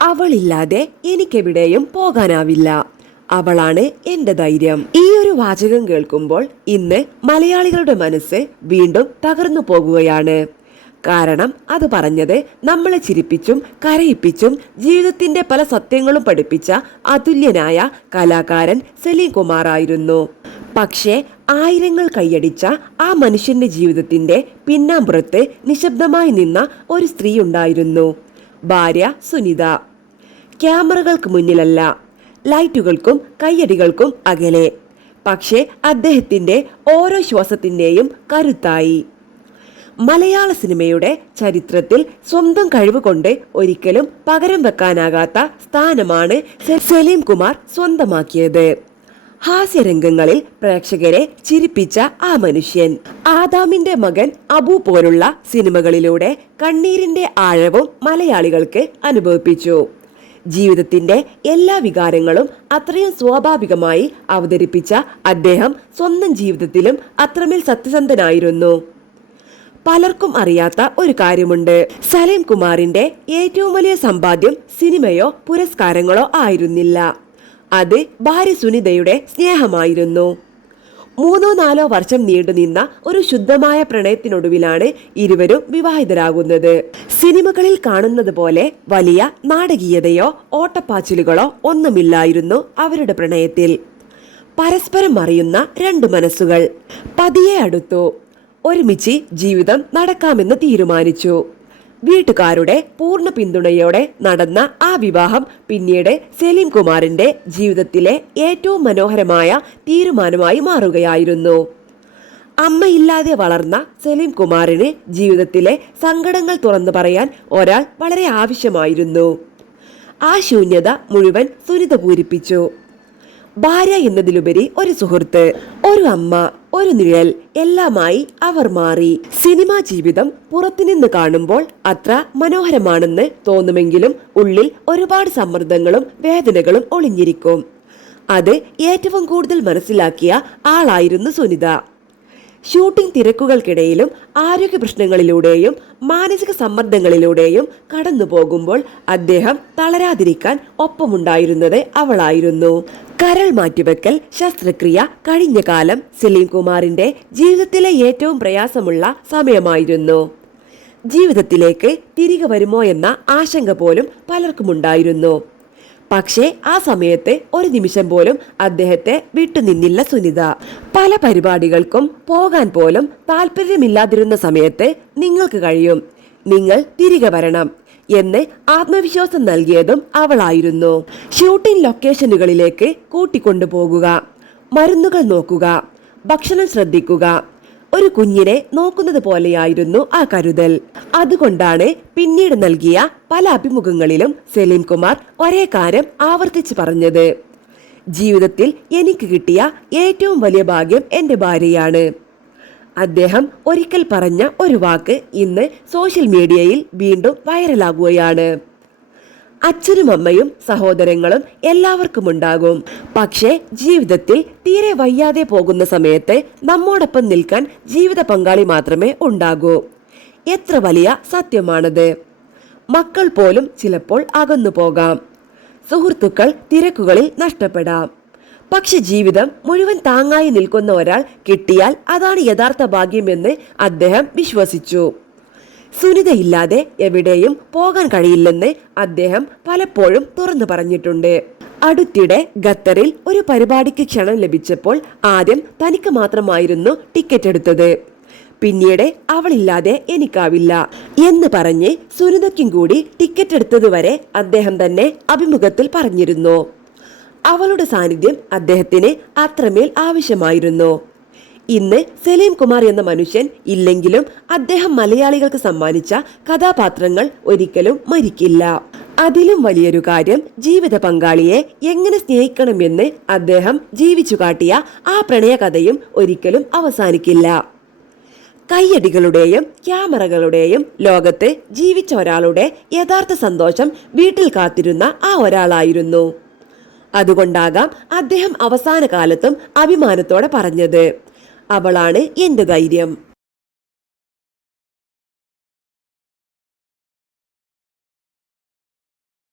അവളില്ലാതെ എനിക്കെവിടെയും പോകാനാവില്ല. അവളാണ് എന്റെ ധൈര്യം. ഈ ഒരു വാചകം കേൾക്കുമ്പോൾ ഇന്ന് മലയാളികളുടെ മനസ്സ് വീണ്ടും തകർന്നു പോകുകയാണ്. കാരണം അത് പറഞ്ഞത് നമ്മളെ ചിരിപ്പിച്ചും കരയിപ്പിച്ചും ജീവിതത്തിന്റെ പല സത്യങ്ങളും പഠിപ്പിച്ച അതുല്യനായ കലാകാരൻ സലീം കുമാർ ആയിരുന്നു. പക്ഷേ ആയിരങ്ങൾ കൈയടിച്ച ആ മനുഷ്യന്റെ ജീവിതത്തിന്റെ പിന്നാമ്പുറത്ത് നിശബ്ദമായി നിന്ന ഒരു സ്ത്രീ ഉണ്ടായിരുന്നു. ഭാര്യ സുനിത. ക്യാമറകൾക്ക് മുന്നിലല്ല, ലൈറ്റുകൾക്കും കയ്യടികൾക്കും അകലെ, പക്ഷേ അദ്ദേഹത്തിന്റെ ഓരോ ശ്വാസത്തിന്റെയും കരുത്തായി. മലയാള സിനിമയുടെ ചരിത്രത്തിൽ സ്വന്തം കഴിവ് കൊണ്ട് ഒരിക്കലും പകരം വെക്കാനാകാത്ത സ്ഥാനമാണ് സലീം കുമാർ സ്വന്തമാക്കിയത്. ഹാസ്യരംഗങ്ങളിൽ പ്രേക്ഷകരെ ചിരിപ്പിച്ച ആ മനുഷ്യൻ ആദാമിന്റെ മകൻ അബു പോലുള്ള സിനിമകളിലൂടെ കണ്ണീരിന്റെ ആഴവും മലയാളികൾക്ക് അനുഭവിപ്പിച്ചു. ജീവിതത്തിന്റെ എല്ലാ വികാരങ്ങളും അത്രയും സ്വാഭാവികമായി അവതരിപ്പിച്ച അദ്ദേഹം സ്വന്തം ജീവിതത്തിലും അത്രമേൽ സത്യസന്ധനായിരുന്നു. പലർക്കും അറിയാത്ത ഒരു കാര്യമുണ്ട്. സലീം കുമാറിന്റെ ഏറ്റവും വലിയ സമ്പാദ്യം സിനിമയോ പുരസ്കാരങ്ങളോ ആയിരുന്നില്ല. അത് ഭാര്യ സുനിതയുടെ സ്നേഹമായിരുന്നു. 3-4 വർഷം നീണ്ടുനിന്ന ഒരു ശുദ്ധമായ പ്രണയത്തിനൊടുവിലാണ് ഇരുവരും വിവാഹിതരാകുന്നത്. സിനിമകളിൽ കാണുന്നത് പോലെ വലിയ നാടകീയതയോ ഓട്ടപ്പാച്ചിലുകളോ ഒന്നുമില്ലായിരുന്നു അവരുടെ പ്രണയത്തിൽ. പരസ്പരം അറിയുന്ന രണ്ട് മനസ്സുകൾ പതിയെ അടുത്തു. ഒരുമിച്ച് ജീവിതം നടക്കാമെന്ന് തീരുമാനിച്ചു. വീട്ടുകാരുടെ പൂർണ്ണ പിന്തുണയോടെ നടന്ന ആ വിവാഹം പിന്നീട് സലീം കുമാറിന്റെ ജീവിതത്തിലെ ഏറ്റവും മനോഹരമായ തീരുമാനമായി മാറുകയായിരുന്നു. അമ്മയില്ലാതെ വളർന്ന സലീം കുമാറിന് ജീവിതത്തിലെ സങ്കടങ്ങൾ തുറന്നു പറയാൻ ഒരാൾ വളരെ ആവശ്യമായിരുന്നു. ആ ശൂന്യത മുഴുവൻ സുനിത പൂരിപ്പിച്ചു. ഭാര്യ എന്നതിലുപരി ഒരു സുഹൃത്ത്, ഒരു അമ്മ, ഒരു നിഴൽ, എല്ലാമായി അവർ മാറി. സിനിമാ ജീവിതം പുറത്തുനിന്ന് കാണുമ്പോൾ അത്ര മനോഹരമാണെന്ന് തോന്നുമെങ്കിലും ഉള്ളിൽ ഒരുപാട് സമ്മർദ്ദങ്ങളും വേദനകളും ഒളിഞ്ഞിരിക്കും. അത് ഏറ്റവും കൂടുതൽ മനസ്സിലാക്കിയ ആളായിരുന്നു സുനിത. ഷൂട്ടിംഗ് തിരക്കുകൾക്കിടയിലും ആരോഗ്യ പ്രശ്നങ്ങളിലൂടെയും മാനസിക സമ്മർദ്ദങ്ങളിലൂടെയും കടന്നു പോകുമ്പോൾ അദ്ദേഹം തളരാതിരിക്കാൻ ഒപ്പമുണ്ടായിരുന്നത് അവളായിരുന്നു. കരൾ മാറ്റിവെക്കൽ ശസ്ത്രക്രിയ കഴിഞ്ഞ കാലം സലീം കുമാറിന്റെ ജീവിതത്തിലെ ഏറ്റവും പ്രയാസമുള്ള സമയമായിരുന്നു. ജീവിതത്തിലേക്ക് തിരികെ വരുമോ എന്ന ആശങ്ക പോലും പലർക്കുമുണ്ടായിരുന്നു. പക്ഷേ ആ സമയത്ത് ഒരു നിമിഷം പോലും അദ്ദേഹത്തെ വിട്ടുനിന്നില്ല സുനിത. പല പരിപാടികൾക്കും പോകാൻ പോലും താല്പര്യമില്ലാതിരുന്ന സമയത്ത് നിങ്ങൾക്ക് കഴിയും, നിങ്ങൾ തിരികെ വരണം എന്ന് ആത്മവിശ്വാസം നൽകിയതും അവളായിരുന്നു. ഷൂട്ടിംഗ് ലൊക്കേഷനുകളിലേക്ക് കൂട്ടിക്കൊണ്ടുപോകുക, മരുന്നുകൾ നോക്കുക, ഭക്ഷണം ശ്രദ്ധിക്കുക, ഒരു കുഞ്ഞിനെ നോക്കുന്നത് പോലെയായിരുന്നു ആ കരുതൽ. അതുകൊണ്ടാണ് പിന്നീട് നൽകിയ പല അഭിമുഖങ്ങളിലും സലീം കുമാർ ഒരേ കാര്യം ആവർത്തിച്ച് പറഞ്ഞത്: ജീവിതത്തിൽ എനിക്ക് കിട്ടിയ ഏറ്റവും വലിയ ഭാഗ്യം എൻ്റെ ഭാര്യയാണ്. അദ്ദേഹം ഒരിക്കൽ പറഞ്ഞ ഒരു വാക്ക് ഇന്ന് സോഷ്യൽ മീഡിയയിൽ വീണ്ടും വൈറലാകുകയാണ്. അച്ഛനും അമ്മയും സഹോദരങ്ങളും എല്ലാവർക്കും ഉണ്ടാകും. പക്ഷേ ജീവിതത്തിൽ തീരെ വയ്യാതെ പോകുന്ന സമയത്ത് നമ്മോടൊപ്പം നിൽക്കാൻ ജീവിത പങ്കാളി മാത്രമേ ഉണ്ടാകൂ. എത്ര വലിയ സത്യമാണത്. മക്കൾ പോലും ചിലപ്പോൾ അകന്നു പോകാം, സുഹൃത്തുക്കൾ തിരക്കുകളിൽ നഷ്ടപ്പെടാം. പക്ഷെ ജീവിതം മുഴുവൻ താങ്ങായി നിൽക്കുന്ന ഒരാൾ കിട്ടിയാൽ അതാണ് യഥാർത്ഥ ഭാഗ്യമെന്ന് അദ്ദേഹം വിശ്വസിച്ചു. സുനിതയില്ലാതെ എവിടെയും പോകാൻ കഴിയില്ലെന്ന് അദ്ദേഹം പലപ്പോഴും തുറന്നു പറഞ്ഞിട്ടുണ്ട്. അടുത്തിടെ ഖത്തറിൽ ഒരു പരിപാടിക്ക് ക്ഷണം ലഭിച്ചപ്പോൾ ആദ്യം തനിക്ക് മാത്രമായിരുന്നു ടിക്കറ്റ് എടുത്തത്. പിന്നീട് അവളില്ലാതെ എനിക്കാവില്ല എന്ന് പറഞ്ഞ് സുനിതയ്ക്കും കൂടി ടിക്കറ്റ് എടുത്തതുവരെ അദ്ദേഹം തന്നെ അഭിമുഖത്തിൽ പറഞ്ഞിരുന്നു. അവളുടെ സാന്നിധ്യം അദ്ദേഹത്തിന് അത്രമേൽ ആവശ്യമായിരുന്നു. ഇന്ന് സലീം കുമാർ എന്ന മനുഷ്യൻ ഇല്ലെങ്കിലും അദ്ദേഹം മലയാളികൾക്ക് സമ്മാനിച്ച കഥാപാത്രങ്ങൾ ഒരിക്കലും മരിക്കില്ല. അതിലും വലിയൊരു കാര്യം, ജീവിത പങ്കാളിയെ എങ്ങനെ സ്നേഹിക്കണമെന്ന് അദ്ദേഹം ജീവിച്ചു കാട്ടിയ ആ പ്രണയകഥയും ഒരിക്കലും അവസാനിക്കില്ല. കയ്യടികളുടെയും ക്യാമറകളുടെയും ലോകത്ത് ജീവിച്ച ഒരാളുടെ യഥാർത്ഥ സന്തോഷം വീട്ടിൽ കാത്തിരുന്ന ആ ഒരാളായിരുന്നു. അതുകൊണ്ടാകാം അദ്ദേഹം അവസാന കാലത്തും അഭിമാനത്തോടെ പറഞ്ഞത്: അവളാണ് എന്റെ ധൈര്യം.